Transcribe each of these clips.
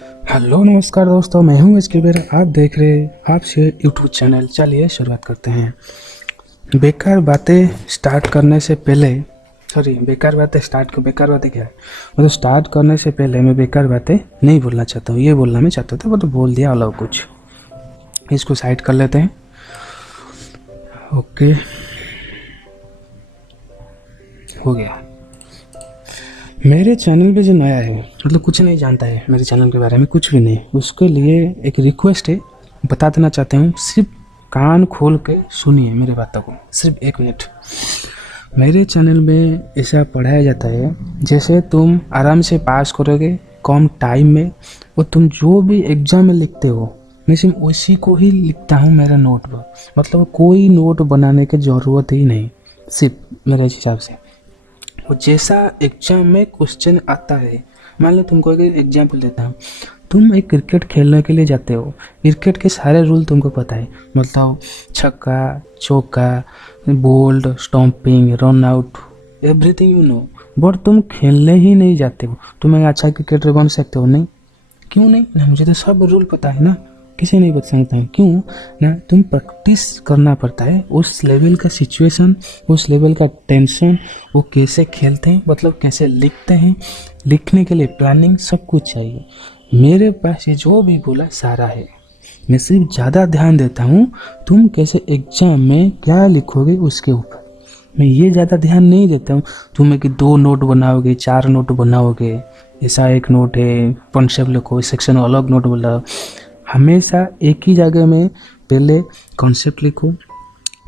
Hello नमस्कार दोस्तों, मैं हूं एसके। आप देख रहे आपसे यूट्यूब चैनल। चलिए शुरुआत करते हैं। बेकार बातें स्टार्ट करने से पहले बेकार बातें क्या है? मतलब स्टार्ट करने से पहले मैं बेकार बातें नहीं बोलना चाहता हूँ, ये बोलना मैं चाहता था, वो तो बोल दिया अलग कुछ। इसको साइड कर लेते हैं। ओके, हो गया। मेरे चैनल पे जो नया है, मतलब कुछ नहीं जानता है मेरे चैनल के बारे में, कुछ भी नहीं, उसके लिए एक रिक्वेस्ट है, बता देना चाहते हूँ। सिर्फ कान खोल के सुनिए मेरे बातों को, सिर्फ 1 मिनट। मेरे चैनल में ऐसा पढ़ाया जाता है जैसे तुम आराम से पास करोगे कम टाइम में, और तुम जो भी एग्ज़ाम में लिखते हो मैं सिर्फ उसी को ही लिखता हूँ मेरा नोट पर। मतलब कोई नोट बनाने की ज़रूरत ही नहीं, सिर्फ मेरे हिसाब से। और जैसा एग्जाम में क्वेश्चन आता है, मान लो तुमको एक एग्जाम्पल देता हूँ। तुम एक क्रिकेट खेलने के लिए जाते हो, क्रिकेट के सारे रूल तुमको पता है, मतलब छक्का, चौका, bowled, stumping, run out, everything you know. But तुम खेलने ही नहीं जाते हो। तुम एक अच्छा क्रिकेटर बन सकते हो नहीं? क्यों नहीं? ना, मुझे तो सब रूल पता है ना, किसी नहीं बता सकता है। क्यों ना? तुम प्रैक्टिस करना पड़ता है उस लेवल का सिचुएशन, उस लेवल का टेंशन, वो कैसे खेलते हैं, मतलब कैसे लिखते हैं, लिखने के लिए प्लानिंग सब कुछ चाहिए। मेरे पास ये जो भी बोला सारा है। मैं सिर्फ ज़्यादा ध्यान देता हूँ तुम कैसे एग्जाम में क्या लिखोगे उसके ऊपर। मैं ये ज़्यादा ध्यान नहीं देता हूँ तुम्हें कि 2 नोट बनाओगे, 4 नोट बनाओगे, ऐसा एक नोट है, कॉन्सेप्ट लिखो, सेक्शन अलग नोट बनाओ। हमेशा एक ही जगह में पहले कॉन्सेप्ट लिखो,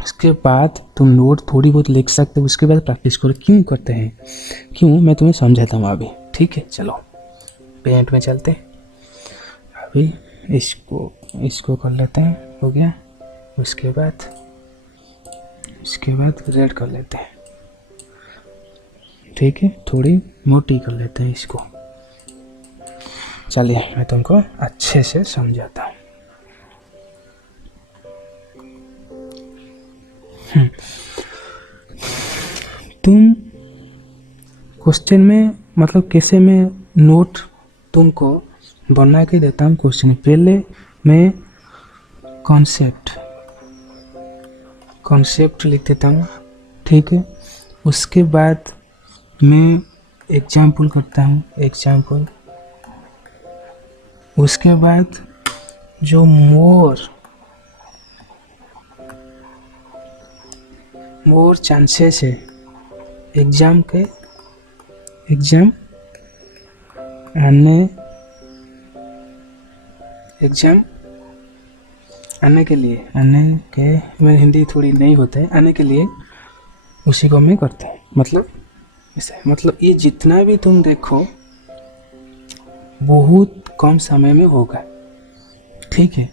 उसके बाद तुम नोट थोड़ी बहुत लिख सकते हो, उसके बाद प्रैक्टिस करो। क्यों करते हैं, क्यों, मैं तुम्हें समझाता हूँ अभी, ठीक है? चलो पेंट में चलते। अभी इसको कर लेते हैं, हो गया। उसके बाद रेड कर लेते हैं, ठीक है? थोड़ी मोटी कर लेते हैं इसको। चलिए मैं तुमको अच्छे से समझाता हूँ। तुम क्वेश्चन में, मतलब कैसे मैं नोट तुमको बना के देता हूँ। क्वेश्चन पहले मैं कॉन्सेप्ट लिख देता हूँ, ठीक है? उसके बाद मैं एग्जाम्पल करता हूँ, एग्जाम्पल। उसके बाद जो मोर चांसेस है एग्जाम आने के लिए, मेरी हिंदी थोड़ी नहीं होता है, आने के लिए, उसी को मैं करता हूँ। मतलब ऐसा, मतलब ये जितना भी तुम देखो बहुत कम समय में होगा, ठीक है?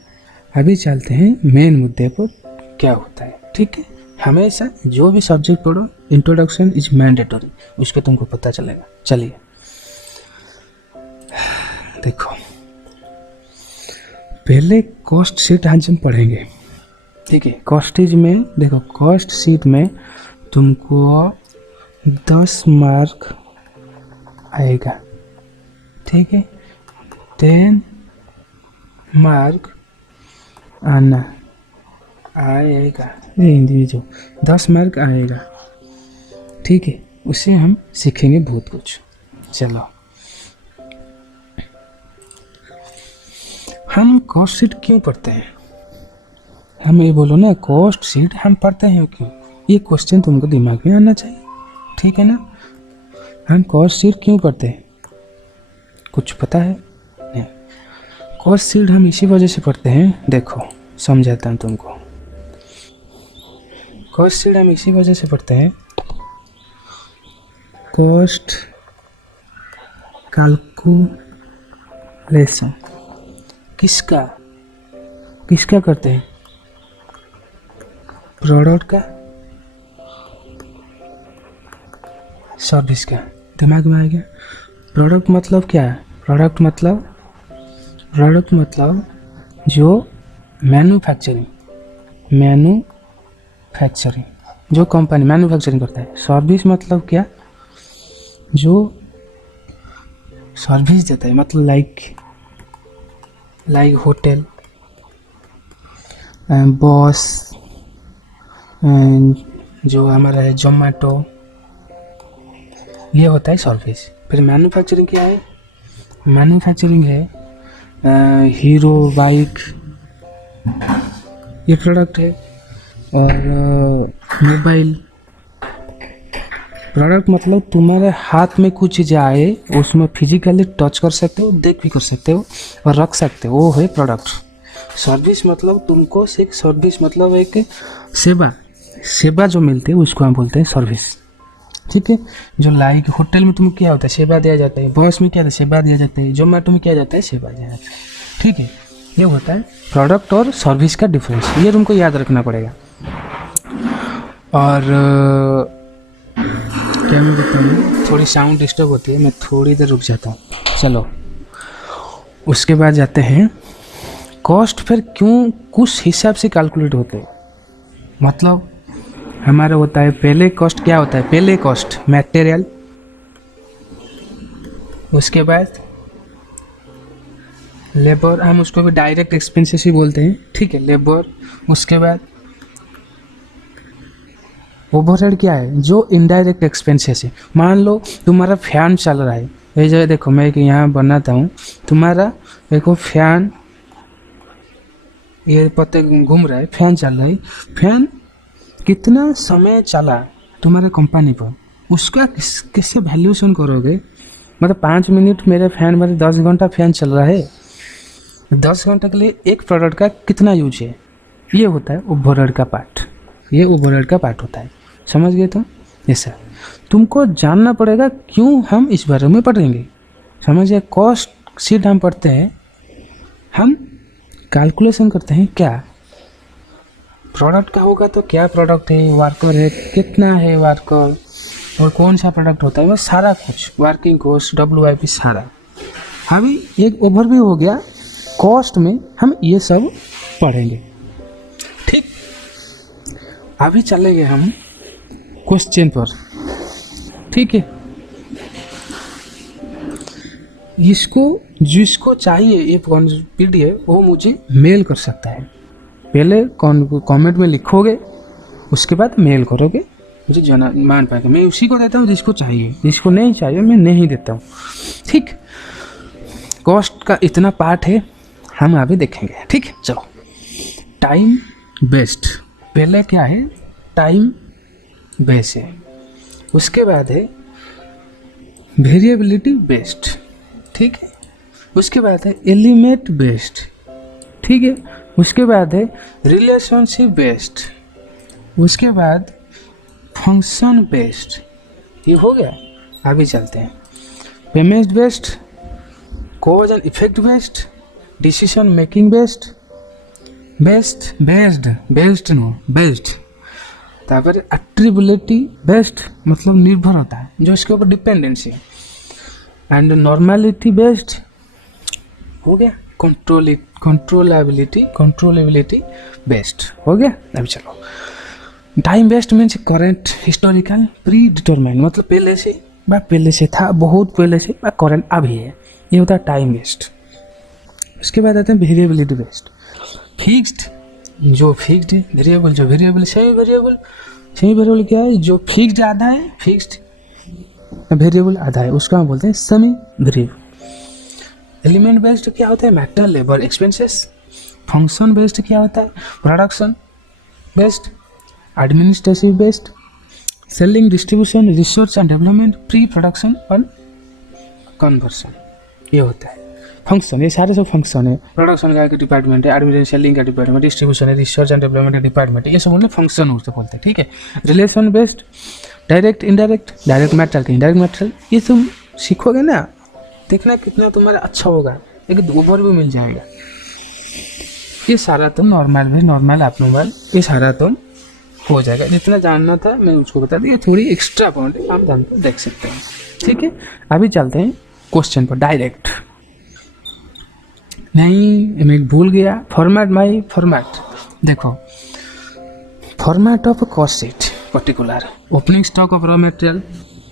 अभी चलते हैं मेन मुद्दे पर, क्या होता है, ठीक है? हमेशा जो भी सब्जेक्ट पढ़ो, इंट्रोडक्शन इज मैंडेटरी, उसके तुमको पता चलेगा। चलिए देखो, पहले कॉस्ट शीट आज हम पढ़ेंगे, ठीक है? कॉस्टेज में देखो, कॉस्ट शीट में तुमको 10 मार्क आएगा, ठीक है? 10 मार्क आएगा, इंडिविजुअल 10 मार्क आएगा, ठीक है? उससे हम सीखेंगे बहुत कुछ। चलो, हम कॉस्ट शीट क्यों पढ़ते हैं? हम ये बोलो ना, कॉस्ट शीट हम पढ़ते हैं क्यों? ये क्वेश्चन तुमको दिमाग में आना चाहिए, ठीक है ना? हम कॉस्ट शीट क्यों पढ़ते हैं, कुछ पता है? नहीं, कॉस्ट शीट हम इसी वजह से पढ़ते हैं। देखो समझाता हूँ तुमको। कॉस्ट शीट हम इसी वजह से पढ़ते हैं, कॉस्ट कैलकुलेशन किसका करते हैं? प्रोडक्ट का, सर्विस का। दिमाग में आ गया? प्रोडक्ट मतलब क्या है? प्रोडक्ट मतलब जो मैन्युफैक्चरिंग जो कंपनी मैन्युफैक्चरिंग करता है। सर्विस मतलब क्या? जो सर्विस देता है, मतलब लाइक लाइक होटल, बॉस, जो हमारा है जोमेटो, ये होता है सर्विस। फिर मैन्युफैक्चरिंग क्या है? मैन्युफैक्चरिंग है हीरो बाइक, ये प्रोडक्ट है। और मोबाइल प्रोडक्ट मतलब तुम्हारे हाथ में कुछ चीज़ें आए, उसमें फिजिकली टच कर सकते हो, देख भी कर सकते हो और रख सकते हो, वो है प्रोडक्ट। सर्विस मतलब तुमको सिर्फ सर्विस मतलब एक सेवा, सेवा जो मिलती है उसको हम बोलते हैं सर्विस। ठीक है, जो लाइक होटल में तुम्हें क्या होता है? सेवा दिया जाता है। बॉस में क्या होता है? सेवा दिया जाता है। जोमेटो में क्या जाता है? सेवा दिया जाता है। ठीक है, ये होता है प्रोडक्ट और सर्विस का डिफरेंस, ये तुमको याद रखना पड़ेगा। और क्या मैं बताऊँ, थोड़ी साउंड डिस्टर्ब होती है, मैं थोड़ी देर रुक जाता हूँ। चलो, उसके बाद जाते हैं कॉस्ट। फिर क्यों कुछ हिसाब से कैलकुलेट होते हैं, मतलब हमारा होता है पहले कॉस्ट। क्या होता है पहले कॉस्ट? मटेरियल, उसके बाद लेबर, हम उसको भी डायरेक्ट एक्सपेंसेस ही बोलते हैं। ठीक है, लेबर। उसके बाद ओवरहेड क्या है? जो इनडायरेक्ट एक्सपेंसेस है। मान लो तुम्हारा फैन चल रहा है, ये जो देखो मैं यहाँ बनाता हूँ, तुम्हारा देखो फैन, ये पत्ते घूम रहा है, फैन चल रहा है। फैन कितना समय चला तुम्हारे कंपनी पर, उसका किससे वैल्यूएशन करोगे? मतलब 5 मिनट मेरे फैन में 10 घंटा फैन चल रहा है, 10 घंटे के लिए एक प्रोडक्ट का कितना यूज है? ये होता है ओवरहेड का पार्ट, ये ओवरहेड का पार्ट होता है। समझ गए तुम? ऐसा तुमको जानना पड़ेगा। क्यों हम इस बारे में पढ़ेंगे? समझिए, कॉस्ट शीट हम पढ़ते हैं, हम कैलकुलेशन करते हैं। क्या प्रोडक्ट का होगा तो क्या प्रोडक्ट है, वर्कर है, कितना है वर्कर, और कौन सा प्रोडक्ट होता है, वो सारा कुछ, वर्किंग कॉस्ट, WIP सारा। अभी एक ओवरव्यू हो गया, कॉस्ट में हम ये सब पढ़ेंगे। ठीक, अभी चलेंगे हम क्वेश्चन पर। ठीक है, इसको जिसको चाहिए ये PDF वो मुझे मेल कर सकता है। पहले कमेंट में लिखोगे, उसके बाद मेल करोगे, मुझे जाना मान पाएगा। मैं उसी को देता हूँ जिसको चाहिए, जिसको नहीं चाहिए मैं नहीं देता हूँ। ठीक, कॉस्ट का इतना पार्ट है, हम अभी देखेंगे। ठीक है, चलो। टाइम बेस्ड, पहले क्या है? टाइम बेस है। उसके बाद है वेरिएबिलिटी बेस्ड। ठीक है, उसके बाद है एलिमेंट बेस्ड। ठीक है, उसके बाद है रिलेशनशिप बेस्ड। उसके बाद फंक्शन बेस्ड। ये हो गया, आगे चलते हैं। Payment based, cause and effect based, decision making based, based. तापर एट्रिब्यूलिटी बेस्ड, मतलब निर्भर होता है, जो इसके ऊपर डिपेंडेंसी। एंड नॉर्मेलिटी बेस्ड हो गया। कंट्रोलेबिलिटी बेस्ड हो गया। अभी चलो, time based means current, historical, pre determined, मतलब पहले से था, बहुत पहले से, करेंट अभी है, ये होता है टाइम बेस्ड। उसके बाद आते हैं वेरिएबिलिटी बेस्ड। फिक्स्ड, जो फिक्स्ड है, वेरिएबल जो वेरिएबल, सेमी वेरिएबल क्या है? जो फिक्स्ड आधा है, फिक्स्ड वेरिएबल आधा है, उसको हम बोलते हैं सेमी वेरिएबल। एलिमेंट बेस्ड क्या होता है? Material, labour, expenses. Function based क्या होता है? Production based, administrative based, selling, distribution, research and development, pre production और कन्वर्सन, ये होता है फंक्शन। ये सारे सब फंक्शन है। प्रोडक्शन का डिपार्टमेंट है, एडमिनिस्ट्रेशन सेलिंग का डिपार्टमेंट, डिस्ट्रीब्यूशन है, रिसर्च एंड डेवलपमेंट का डिपार्टमेंट है, ये सब मतलब फंक्शन उससे बोलते हैं। ठीक है, relation based, direct indirect, direct material, indirect material, ये तुम सीखोगे ना, देखना कितना तुम्हारा अच्छा होगा, एक गोबर भी मिल जाएगा। ये सारा तुम नॉर्मल एब्नॉर्मल, ये सारा तुम हो जाएगा। जितना जानना था मैं उसको बता दिया, थोड़ी एक्स्ट्रा पॉइंट आप जानते देख सकते हैं। ठीक है, अभी चलते हैं क्वेश्चन पर डायरेक्ट। नहीं, मैं भूल गया, फॉर्मेट देखो, format of cost sheet particular, opening stock of raw material,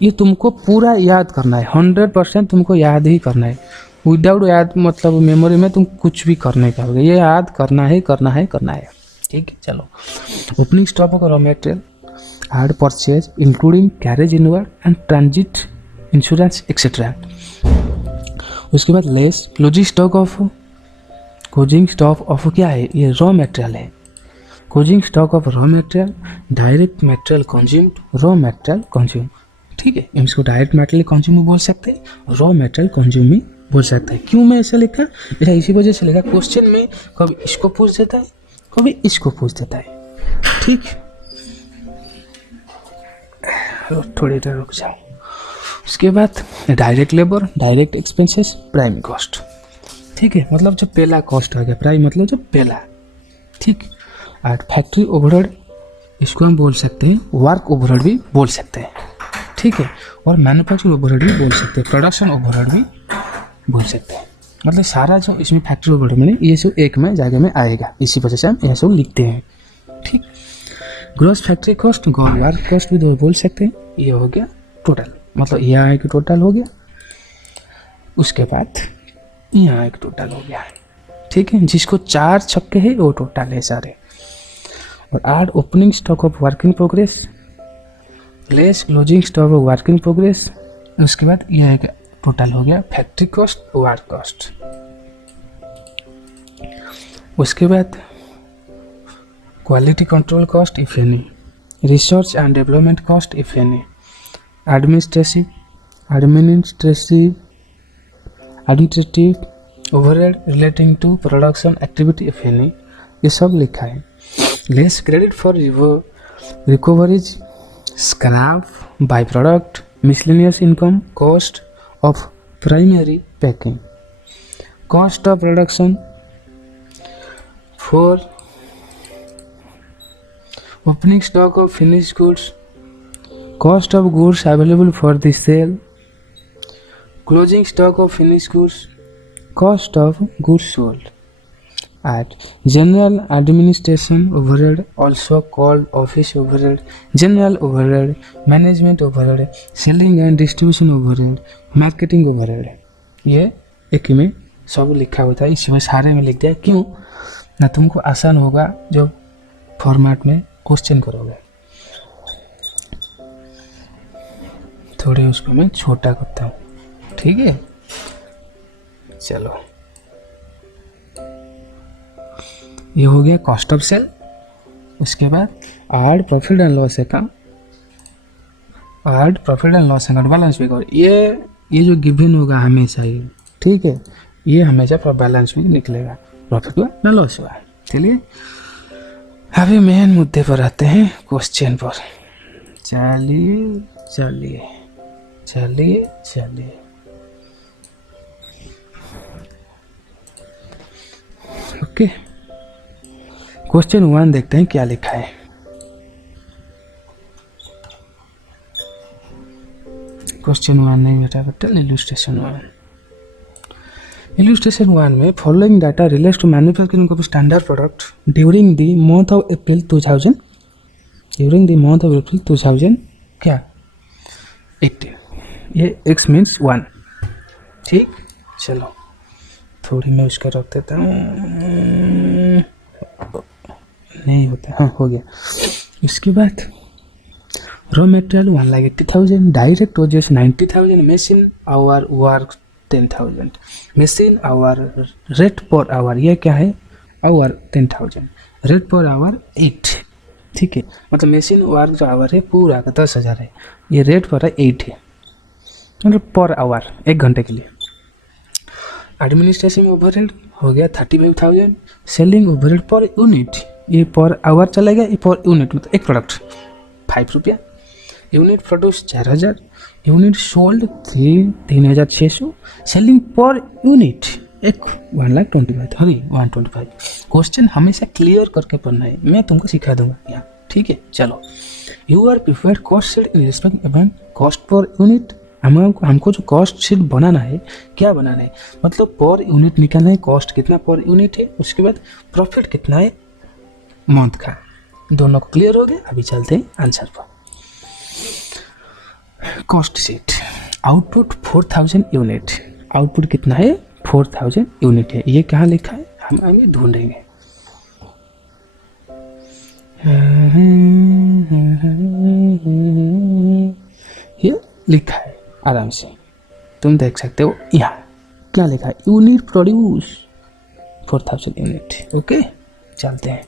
ये तुमको पूरा याद करना है, 100% तुमको याद ही करना है। विदाउट याद मतलब मेमोरी में तुम कुछ भी कर नहीं पाओगे, ये याद करना है करना है करना है। ठीक है, चलो। Opening stock of raw material, hard purchase including carriage inward and transit insurance etcetera. उसके बाद लेस क्लोजिंग स्टॉक ऑफ क्या है, ये रॉ मटेरियल है। Closing stock of raw material, direct material consumed, raw material consume. ठीक है, इसको direct material consume बोल सकते हैं, रॉ मटेरियल कंज्यूम भी बोल सकते हैं। क्यों मैं ऐसा लिखा, ऐसा इसी वजह से लिखा, क्वेश्चन में कभी इसको पूछ देता है कभी इसको पूछ देता है। ठीक, थोड़ी देर रुक जाओ। उसके बाद direct labour, direct expenses, prime cost. ठीक है, मतलब जो पहला कॉस्ट आ गया, प्राइम मतलब जो पहला। ठीक, और फैक्ट्री ओवरहेड, इसको हम बोल सकते हैं वर्क ओवरहेड भी बोल सकते हैं। ठीक है, और मैन्युफैक्चरिंग ओवरहेड भी बोल सकते हैं, प्रोडक्शन ओवरहेड भी बोल सकते हैं। मतलब सारा जो इसमें फैक्ट्री ओवरहेड में ये सब एक में जगह में आएगा, इसी वजह से हम यह सब लिखते हैं। ठीक, gross factory cost, work cost भी बोल सकते हैं। ये हो गया टोटल, मतलब यहाँ एक टोटल हो गया, उसके बाद यहाँ एक टोटल हो गया। ठीक है, जिसको 4 छक्के है वो टोटल है सारे। और are opening stock of work in progress, less closing stock of work in progress. उसके बाद यह एक टोटल हो गया फैक्ट्री कॉस्ट, वर्क कॉस्ट। उसके बाद quality control cost if any, research and development cost if any, administrative overhead relating to production activity if any, ये सब लिखा है। Less credit for recoveries, scrap, by product, miscellaneous income, cost of primary packing, cost of production for opening stock of finished goods, cost of goods available for the sale, closing stock of finished goods, cost of goods sold. At general administration overhead, also called office overhead, general overhead, management overhead, selling and distribution overhead, marketing overhead, ये एक में सब लिखा होता है, इसमें सारे में लिख दिया। क्यों ना, तुमको आसान होगा जो फॉर्मेट में क्वेश्चन करोगे। थोड़े उसको मैं छोटा करता हूँ। ठीक है, चलो। ये हो गया कॉस्ट ऑफ सेल। उसके बाद आर्ड प्रॉफिट एंड लॉस अकाउंट, आर्ड profit and loss account, balance भी कर। ये जो गिवन होगा हमेशा ये, ठीक है, ये हमेशा बैलेंस में निकलेगा, प्रॉफिट हुआ ना लॉस हुआ। चलिए अभी मेन मुद्दे पर आते हैं, क्वेश्चन पर। चलिए चलिए चलिए चलिए, ओके। क्वेश्चन 1 देखते हैं क्या लिखा है। क्वेश्चन 1 नहीं बेटा, इलस्ट्रेशन 1। इलस्ट्रेशन 1 में following data relates to manufacturing of standard product during the month of April 2000, during the month of April 2000 क्या 18, ये x मीन्स 1। ठीक, चलो थोड़ी मैं उसका रख देता हूँ, नहीं होता, हाँ हो गया। इसके बाद raw material 1,80,000, direct versus 90,000, machine our work 10,000, machine hour rate per hour, ये क्या है आवर 10,000, रेट पर आवर 8। ठीक है, मतलब मशीन वर्क जो आवर है पूरा का 10,000 है, ये रेट पर है 8 है, मतलब पर आवर 1 घंटे के लिए। एडमिनिस्ट्रेशन ओवरहेड हो गया 35,000, सेलिंग ओवरहेड पर यूनिट, ये पर आवर चलेगा, ये पर यूनिट मतलब एक प्रोडक्ट 5 रुपया, unit produce 4,000, unit sold 3,600, selling per unit एक 1,25,000। क्वेश्चन हमेशा क्लियर करके पढ़ना है, मैं तुमको सिखा दूंगा यहाँ। ठीक है, चलो। You are preferred cost sheet in respect event cost per unit, हमको जो कॉस्ट शीट बनाना है, क्या बनाना है मतलब पर यूनिट निकालना है, कॉस्ट कितना पर यूनिट है, उसके बाद प्रॉफिट कितना है मंथ का। दोनों को क्लियर हो गया, अभी चलते हैं आंसर पर। Cost sheet, output 4,000 unit, output कितना है 4000 यूनिट है। ये कहाँ लिखा है हम आगे ढूंढेंगे। ये लिखा है आराम से तुम देख सकते हो। यहाँ क्या लिखा है, यूनिट प्रोड्यूस 4000 यूनिट। ओके चलते हैं।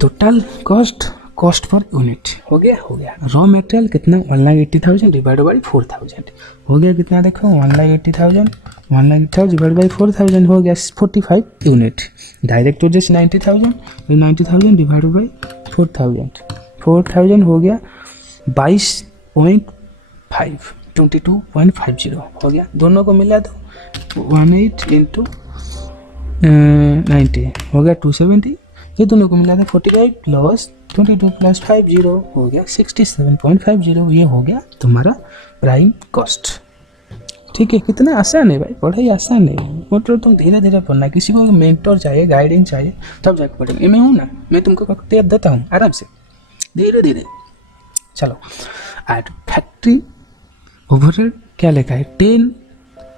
टोटल कॉस्ट पर यूनिट हो गया। रॉ मटेरियल कितना 1,80,000 डिवाइड बाई 4000 हो गया। कितना देखो 1,80,000 डिवाइड बाई 4000 हो गया 45 यूनिट। डायरेक्ट तो जैसे 90,000 डिवाइड बाई 4000 हो गया 22.5 22.50 हो गया। दोनों को मिला दो 18 इंटू 90 हो गया 270। ये दोनों को मिला था 45 प्लस 22 प्लस 50 हो गया 67.50। ये हो गया तुम्हारा प्राइम कॉस्ट। ठीक है, कितना आसान है भाई, पढ़ाई आसान है। मतलब तुम धीरे धीरे पढ़ना, किसी को मेंटर चाहिए, गाइडिंग चाहिए तब जाकर पढ़ेंगे। मैं हूँ ना, मैं तुमको टेप देता हूँ आराम से धीरे धीरे। चलो एट फैक्ट्री ओवरहेड क्या लिखा है 10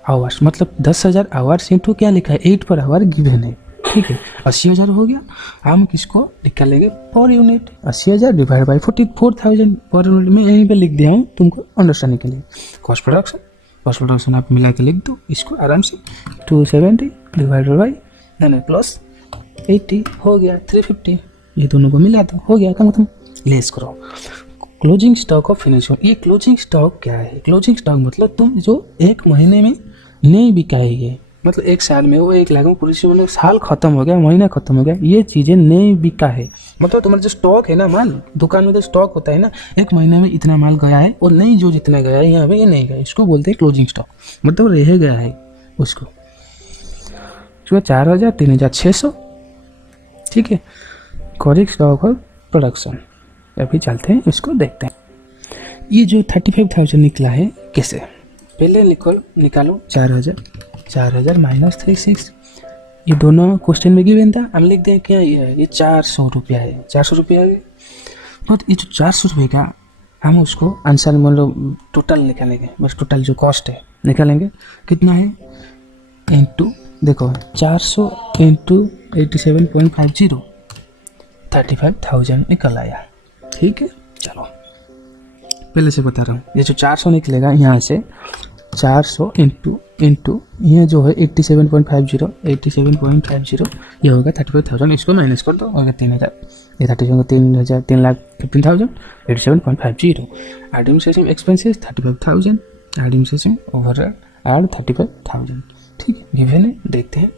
आवर्स, मतलब 10,000 आवर्स इंटू क्या लिखा है 8 पर आवर गिवन है। ठीक है 80,000 हो गया। हम किसको निकालेंगे per unit, 80,000 divide by 44,000 per unit. मैं यहीं पे लिख दिया हूँ तुमको अंडरस्टैंडिंग के लिए। कॉस्ट प्रोडक्शन आप मिला के लिख दो इसको आराम से 270 डिवाइड बाई प्लस 80 हो गया 350। ये दोनों को मिला दो हो गया। कम लेस करो। Closing stock of finishing. ये क्लोजिंग स्टॉक क्या है? क्लोजिंग स्टॉक मतलब तुम जो एक महीने में नहीं बिकाएगी, मतलब एक साल में वो 1 लाख में पूरी मतलब साल खत्म हो गया, महीना खत्म हो गया, ये चीज़ें नहीं बिका है। मतलब तुम्हारा जो स्टॉक है ना माल, दुकान में तो स्टॉक होता है ना, एक महीने में इतना माल गया है और नहीं जो जितना गया है यहाँ पे ये नहीं गया, इसको बोलते हैं क्लोजिंग स्टॉक। मतलब रह गया है उसको जो 4,000 3,600। ठीक है, करेक्ट स्टॉक ऑफ प्रोडक्शन। अभी चलते हैं इसको देखते हैं। ये जो 35,000 निकला है कैसे, पहले निकालो 4,000 माइनस 36। ये दोनों क्वेश्चन में गिवन था, हम लिख दें क्या ये 400 रुपया है। 400 रुपया है, बट ये जो 400 रुपये का हम उसको आंसर मतलब टोटल निकालेंगे, बस टोटल जो कॉस्ट है निकालेंगे। कितना है इंटू देखो 400 इंटू 87.50 35,000 निकल आया। ठीक है, चलो पहले से बता रहा हूँ। ये जो 400 निकलेगा यहाँ से 400 इंटू ये जो है 87.50 ये होगा 35,000। इसको माइनस कर दो होगा 3,000। ये 3,15,000 87.50। Administration expenses 35,000। Administration overhead add 35,000। ठीक है, गिवन है, देखते हैं।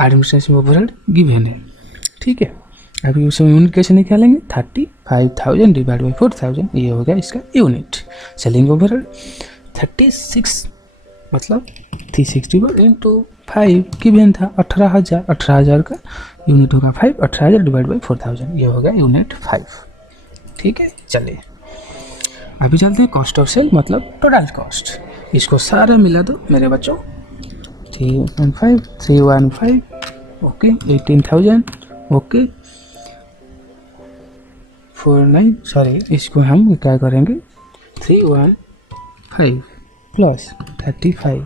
एडमिनिस्ट्रेशन ओवरहेड गिवन है। ठीक है, अभी उसमें यूनिट कैसे निकालेंगे 35,000 डिवाइड बाई 4,000 ये हो गया इसका यूनिट। सेलिंग ओवरहेड 36 मतलब 360 इंटू 5 गिवन था 18,000 का यूनिट होगा 5। 18,000 डिवाइड बाई 4,000 ये होगा यूनिट 5। ठीक है, चलिए अभी चलते हैं कॉस्ट ऑफ सेल मतलब टोटल कॉस्ट। इसको सारा मिला दो मेरे बच्चों 315 ओके 18,000 ओके 49 सॉरी इसको हम क्या करेंगे 315 प्लस 35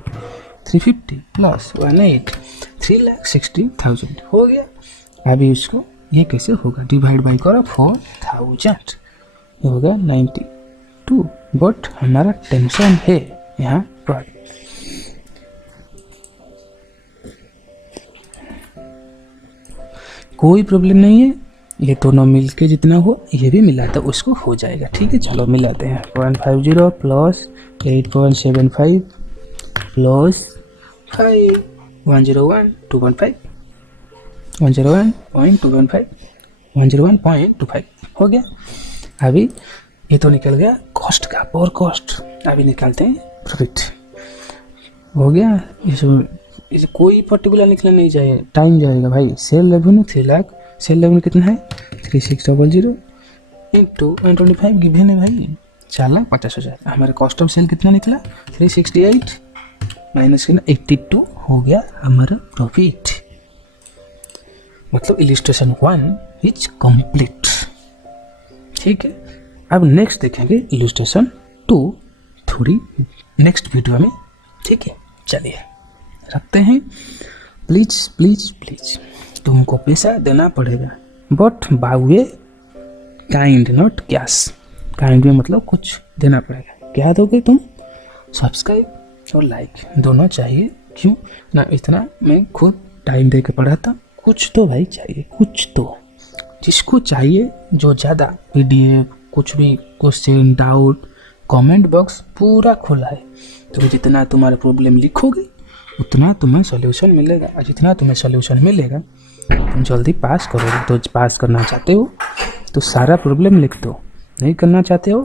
350 प्लस 18 3,60,000 हो गया। अभी इसको ये कैसे होगा डिवाइड बाई करो 4,000 ये होगा 92। बट हमारा टेंशन है यहाँ पर कोई प्रॉब्लम नहीं है, ये दोनों मिलके जितना हो ये भी मिलाता उसको हो जाएगा। ठीक है, चलो मिलाते हैं 0.50 प्लस 8.75 प्लस 5 101 2.5 101.2.5 101.25 हो गया। अभी ये तो निकल गया कॉस्ट का और कॉस्ट। अभी निकालते हैं प्रॉफिट हो गया। इसे कोई पर्टिकुलर निकलना नहीं चाहिए, टाइम जाएगा भाई। Sale revenue 3 lakh, sale revenue कितना है 3600 इंटू 125 गिवन है भाई 4,50,000। हमारे कॉस्ट ऑफ सेल कितना निकला 368 माइनस कितना 82 हो गया हमारा प्रॉफिट। मतलब इलिस्ट्रेशन 1 इज कंप्लीट। ठीक है, अब नेक्स्ट देखेंगे इलिस्ट्रेशन 2 थोड़ी नेक्स्ट वीडियो में। ठीक है, चलिए रखते हैं। प्लीज़ प्लीज़ प्लीज़ तुमको पैसा देना पड़ेगा, but by kind not cash. Kind में मतलब कुछ देना पड़ेगा। क्या दोगे तुम? सब्सक्राइब और लाइक दोनों चाहिए। क्यों ना, इतना मैं खुद टाइम दे के पढ़ाता, कुछ तो भाई चाहिए, कुछ तो। जिसको चाहिए जो ज़्यादा PDF कुछ भी क्वेश्चन डाउट, कमेंट बॉक्स पूरा खुला है। तो जितना तुम्हारा प्रॉब्लम लिखोगे उतना तुम्हें सॉल्यूशन मिलेगा, और जितना तुम्हें सॉल्यूशन मिलेगा तुम जल्दी पास करोगे। तो पास करना चाहते हो तो सारा प्रॉब्लम लिख दो, नहीं करना चाहते हो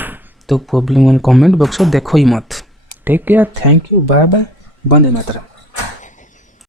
तो प्रॉब्लम कमेंट बॉक्स को देखो ही मत। Take care, thank you, bye bye, वंदे मातरम।